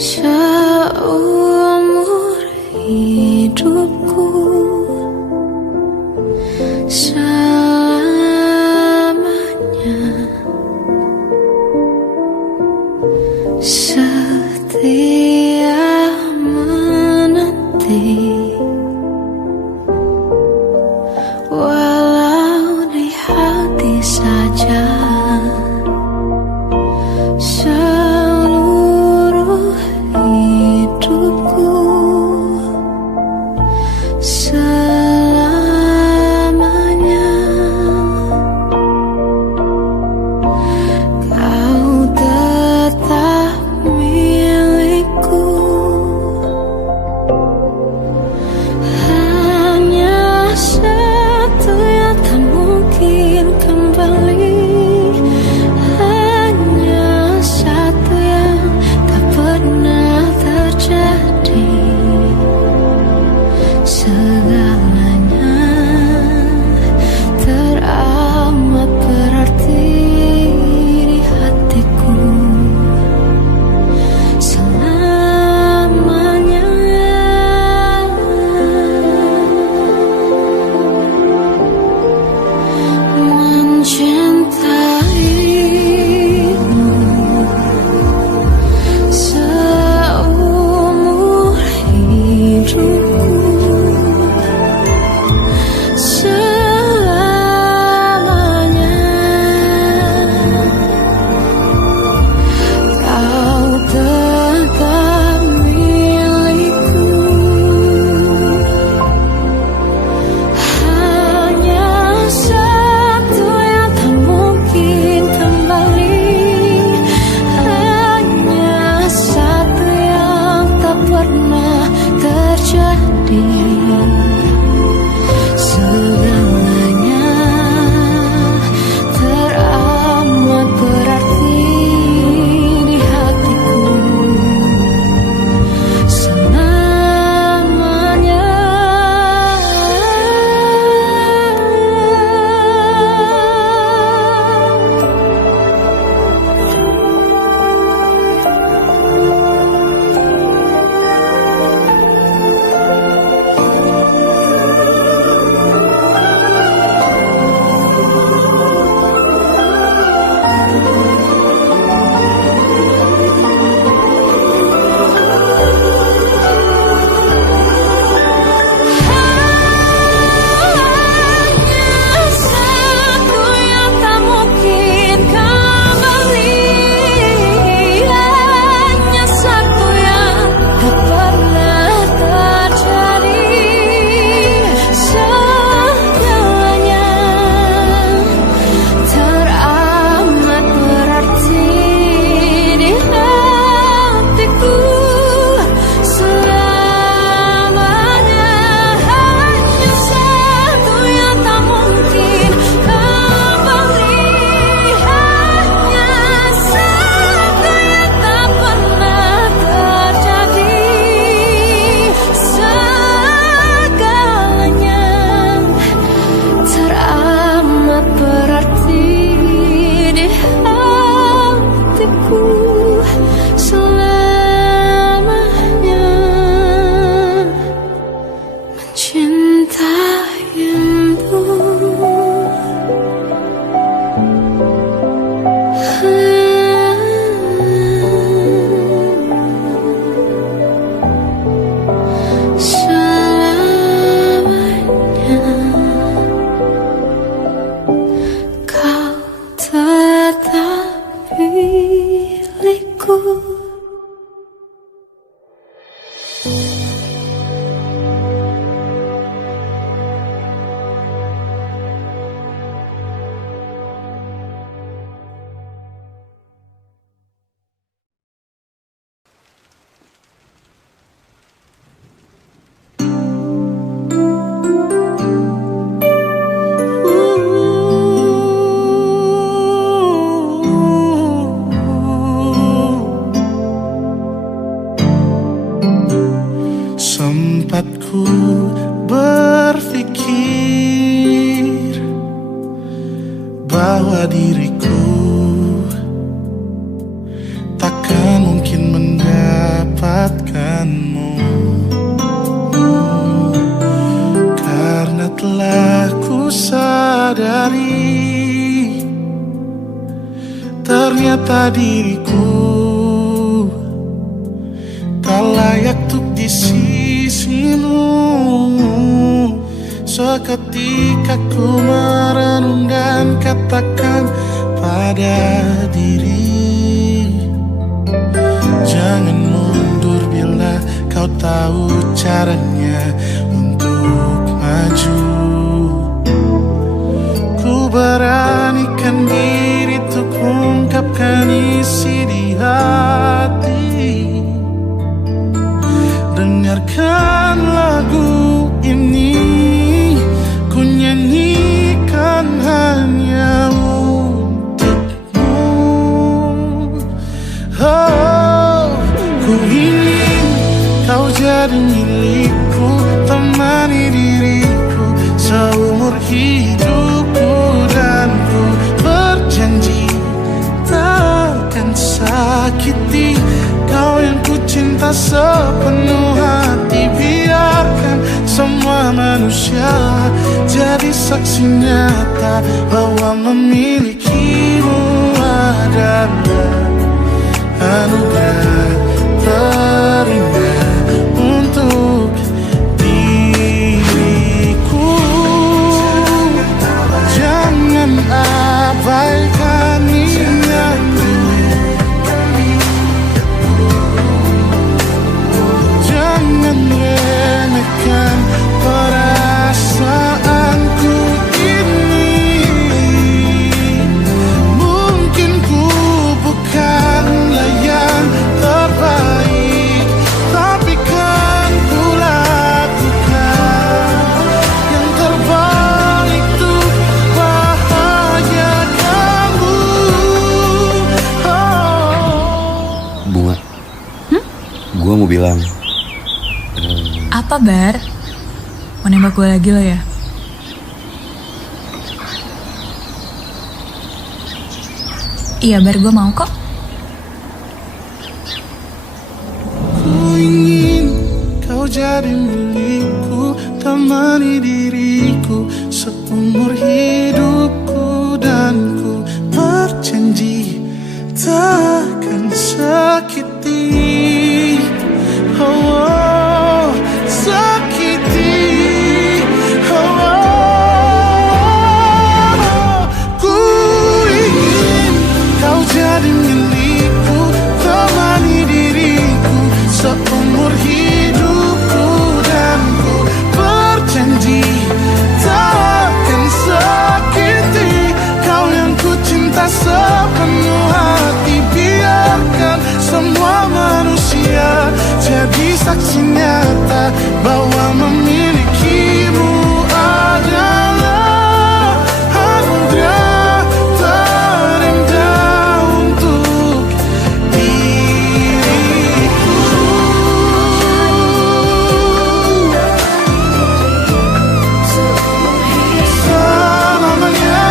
seumur hidupku, selamanya setia menanti. Walau di hati saja seluruh hidupku, selamanya kau tetap milikku. Hanya satu yang tak mungkin kembali, hanya satu yang tak pernah terjadi. Segalanya teramat berarti di hatiku, selamanya. Mencintaimu seumur hidupku, selamanya kau tetap milikku. Hanya satu yang tak mungkin kembali, hanya satu yang tak pernah terjadi. Segalanya teramat berarti di hatiku, selamanya. Satu yang tak mungkin kembali, hanya satu yang tak pernah terjadi. Segalanya teramat berarti di hatiku, selamanya. Hanya satu yang tak mungkin kembali, hanya satu yang tak pernah terjadi. Segalanya teramat berarti di hatiku, selamanya. Mencintaimu selamanya kau tetap milikku. bahwa diriku rasa diriku tak layak untuk di sisimu. Seketika ku merenung dan katakan pada diri, jangan mundur bila kau tahu caranya untuk maju. Ku beranikan diri untuk ungkapkan isi di hati. Dengarkan lagu ini, ku nyanyikan hanya untukmu. Oh, ku ingin kau jadi milikku, temani diriku seumur hidupku. Dan ku berjanji takkan sakiti kau yang ku cinta sepenuh hati. Biarkan semua manusia jadi saksi nyata bahwa memilikimu adalah anugerah terindah untuk diriku. Jangan abaikan niatku, jangan remehkan perasaanku ini. Mungkin ku bukanlah yang terbaik, tapi kan ku lakukan yang terbaik untuk bahagiakanmu. Bunga. Gue mau bilang. Apa, Bar? Mau nembak gue lagi lo ya? Iya, Bar, gue mau kok. Ku ingin kau jadi milikku, temani diriku seumur hidupku. Dan ku berjanji takkan sakiti, oh, sakiti, oh. Ku ingin kau jadi milikku, temani diriku seumur hidupku. Dan ku berjanji takkan sakiti kau yang ku cinta sepenuh hati. Biarkan semua manusia jadi saksi nyata bahwa memilikimu adalah anugerah terindah untuk diriku. Selamanya,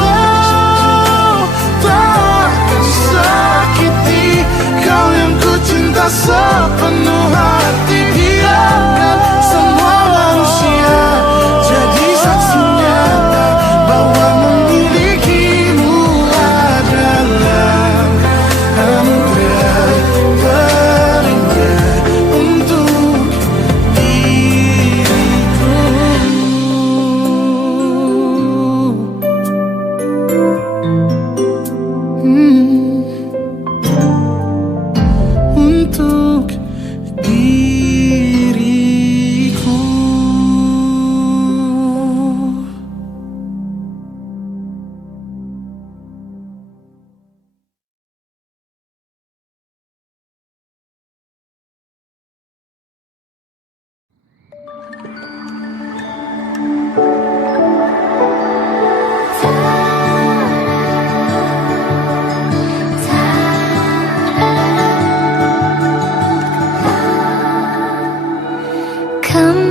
oh, takkan sakiti kau yang ku cinta sepenuh hati. Biarkan semua manusia jadi saksi nyata bahwa memilikimu adalah anugerah terindah untuk diriku. Untuk diriku. Come